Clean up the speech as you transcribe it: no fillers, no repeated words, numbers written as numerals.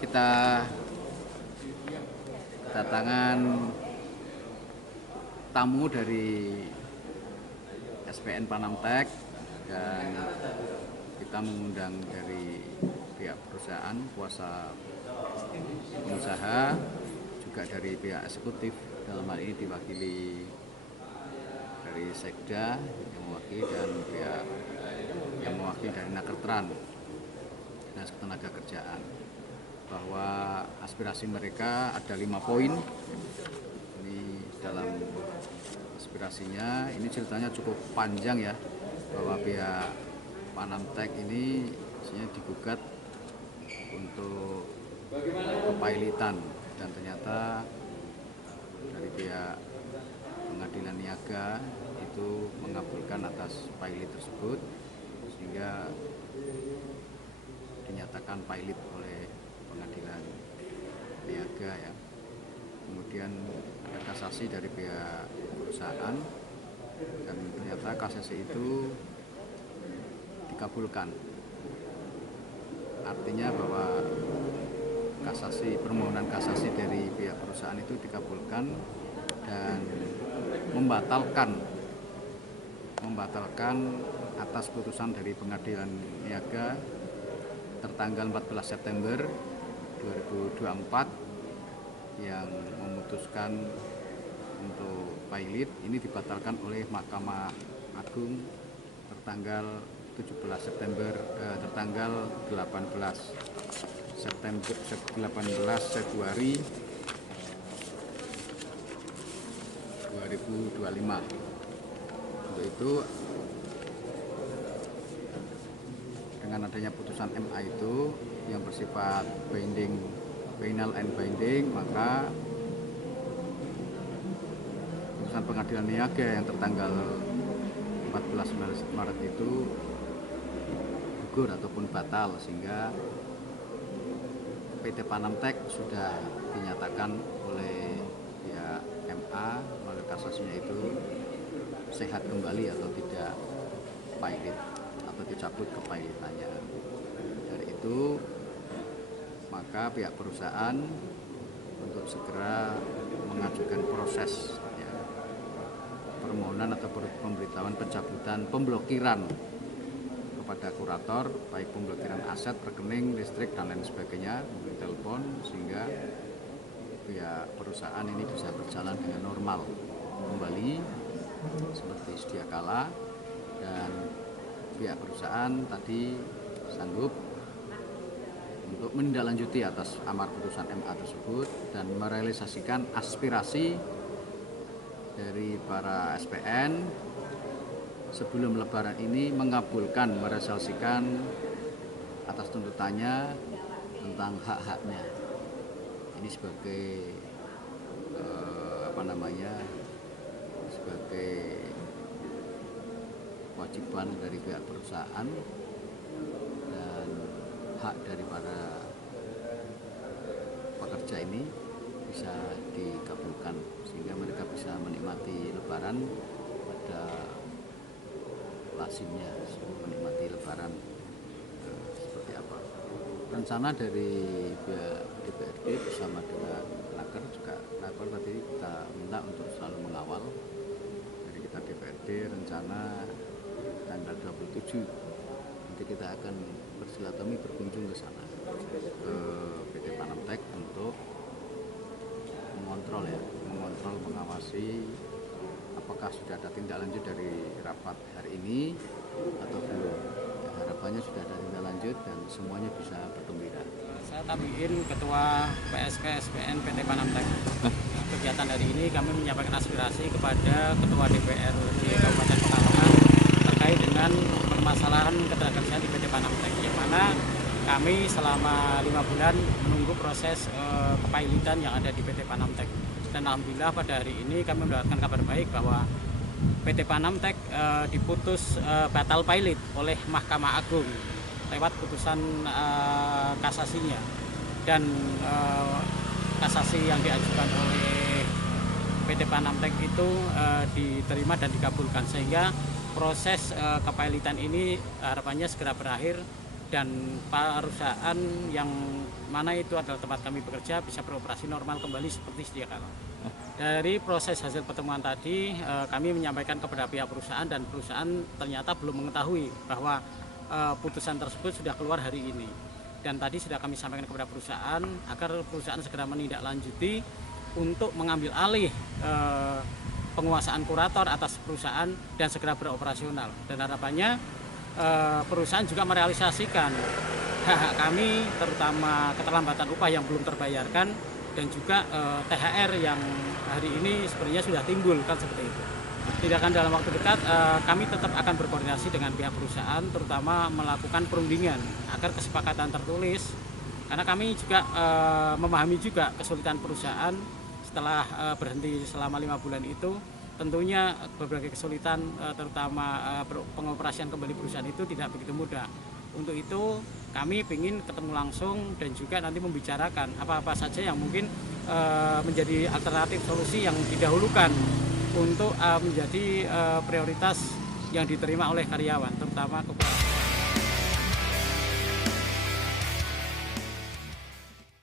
kita kedatangan tamu dari SPN Panamtek dan kita mengundang dari pihak perusahaan, kuasa pengusaha, juga dari pihak eksekutif, dalam hal ini diwakili dari Sekda yang mewakili dan pihak yang mewakili dari Nakertran, Dinas Ketenagakerjaan, bahwa aspirasi mereka ada 5 poin. Ini dalam aspirasinya, ini ceritanya cukup panjang ya, bahwa pihak Panamtek ini digugat untuk kepailitan, dan ternyata dari pihak Pengadilan Niaga itu mengabulkan atas pailit tersebut, sehingga dinyatakan pailit oleh Pengadilan Niaga ya. Kemudian ada kasasi dari pihak perusahaan, dan ternyata kasasi itu dikabulkan. Artinya bahwa permohonan kasasi dari pihak perusahaan itu dikabulkan dan membatalkan atas putusan dari Pengadilan Niaga tertanggal 14 September 2024 yang memutuskan untuk pailit. Ini dibatalkan oleh Mahkamah Agung tertanggal 18 Februari 2025. Untuk itu, dengan adanya putusan MA itu yang bersifat final and binding, maka putusan Pengadilan Niaga yang tertanggal 14 Maret itu gugur ataupun batal, sehingga PT Panamtek sudah dinyatakan oleh pihak MA melalui kasasinya itu sehat kembali atau tidak pailit atau dicabut kepailitannya. Dari itu maka pihak perusahaan untuk segera mengajukan proses permohonan atau pemberitahuan pencabutan pemblokiran kepada kurator, baik pemblokiran aset, rekening, listrik, dan lain sebagainya, melalui telepon, sehingga pihak perusahaan ini bisa berjalan dengan normal kembali seperti sedia kala. Dan pihak perusahaan tadi sanggup untuk menindaklanjuti atas amar putusan MA tersebut dan merealisasikan aspirasi dari para SPN sebelum Lebaran ini, mengabulkan, merealisasikan atas tuntutannya tentang hak-haknya. Ini sebagai sebagai kewajiban dari pihak perusahaan dan hak dari para pekerja ini bisa dikabulkan, sehingga mereka bisa menikmati Lebaran pada lazimnya, menikmati Lebaran seperti apa. Rencana dari DPRD bersama dengan Naker juga, Naker tadi kita minta untuk selalu mengawal. Dari kita DPRD rencana tanggal 27 nanti kita akan bersilaturahmi berkunjung ke sana, ke PT Panamtek, untuk mengontrol, mengawasi apakah sudah ada tindak lanjut dari rapat hari ini atau belum. Harapannya sudah ada tindak lanjut dan semuanya bisa bergembira. Saya Tabiin, Ketua PSK SPN PT Panamtek. Kegiatan hari ini kami menyampaikan aspirasi kepada Ketua DPRD Kabupaten Pekalongan terkait dengan permasalahan ketenagakerjaan di PT Panamtek, yang mana kami selama 5 bulan menunggu proses kepailitan yang ada di PT Panamtek. Dan alhamdulillah pada hari ini kami mendapatkan kabar baik bahwa PT Panamtek diputus batal pailit oleh Mahkamah Agung lewat putusan kasasinya, dan kasasi yang diajukan oleh PT Panamtek itu diterima dan dikabulkan, sehingga proses kepailitan ini harapannya segera berakhir dan perusahaan yang mana itu adalah tempat kami bekerja bisa beroperasi normal kembali seperti sedia kala. Dari proses hasil pertemuan tadi kami menyampaikan kepada pihak perusahaan dan perusahaan ternyata belum mengetahui bahwa putusan tersebut sudah keluar hari ini. Dan tadi sudah kami sampaikan kepada perusahaan agar perusahaan segera menindaklanjuti untuk mengambil alih penguasaan kurator atas perusahaan dan segera beroperasional. Dan harapannya perusahaan juga merealisasikan hak-hak kami, terutama keterlambatan upah yang belum terbayarkan dan juga THR yang hari ini sebenarnya sudah timbul kan seperti itu. Tidak akan dalam waktu dekat kami tetap akan berkoordinasi dengan pihak perusahaan, terutama melakukan perundingan agar kesepakatan tertulis, karena kami juga memahami juga kesulitan perusahaan setelah berhenti selama 5 bulan itu. Tentunya berbagai kesulitan terutama pengoperasian kembali perusahaan itu tidak begitu mudah. Untuk itu kami ingin ketemu langsung dan juga nanti membicarakan apa-apa saja yang mungkin menjadi alternatif solusi yang didahulukan untuk menjadi prioritas yang diterima oleh karyawan, terutama